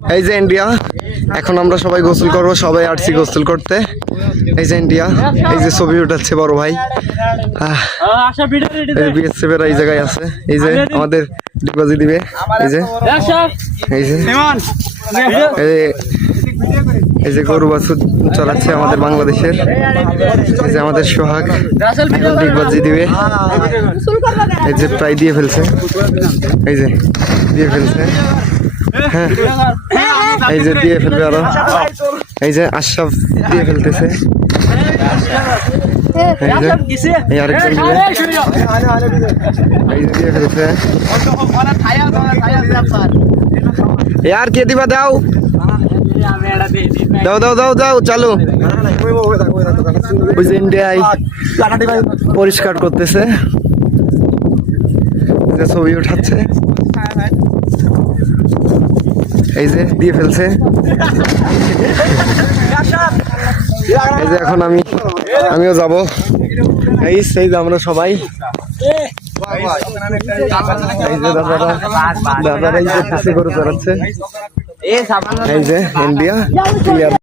এই যে ইন্ডিয়া, এখন আমরা সবাই গোসল করবো, সবাই আসছি গোসল করতে। এই যে ইন্ডিয়া, এই যে ছবি উঠাচ্ছে বড় ভাই। বিএসএফ এর এই জায়গায় আছে, এই যে আমাদের ডিপোজিট দিবে। এই যে এই যে এই যে গরু বাছুর চালাচ্ছে আমাদের বাংলাদেশের। এই যে আমাদের সোহাগ ডিগবাজি দিবে। এই যে প্রায় দিয়ে ফেলছে, এই যে দিয়ে ফেলছে। হ্যাঁ, এই যে দিয়ে ফেলবে আরো। এই যে আশরাফ দিয়ে ফেলতেছে। এই যে এই আরেকজন দিবে। এই যে দিয়ে ফেলছে। यार কে দিবা দাও দাও দাও দাও দাও চালু। ওই যে ইন্ডিয়ায় পরিষ্কার করতেছে, ছবি উঠাচ্ছে। এই যে দিয়ে ফেলছে। এই যে এখন আমিও যাব। এই সেই যে আমরা সবাই, এই যে দাদারা এই যে গরু চড়াচ্ছে। এই যে ইন্ডিয়া ক্লিয়ার।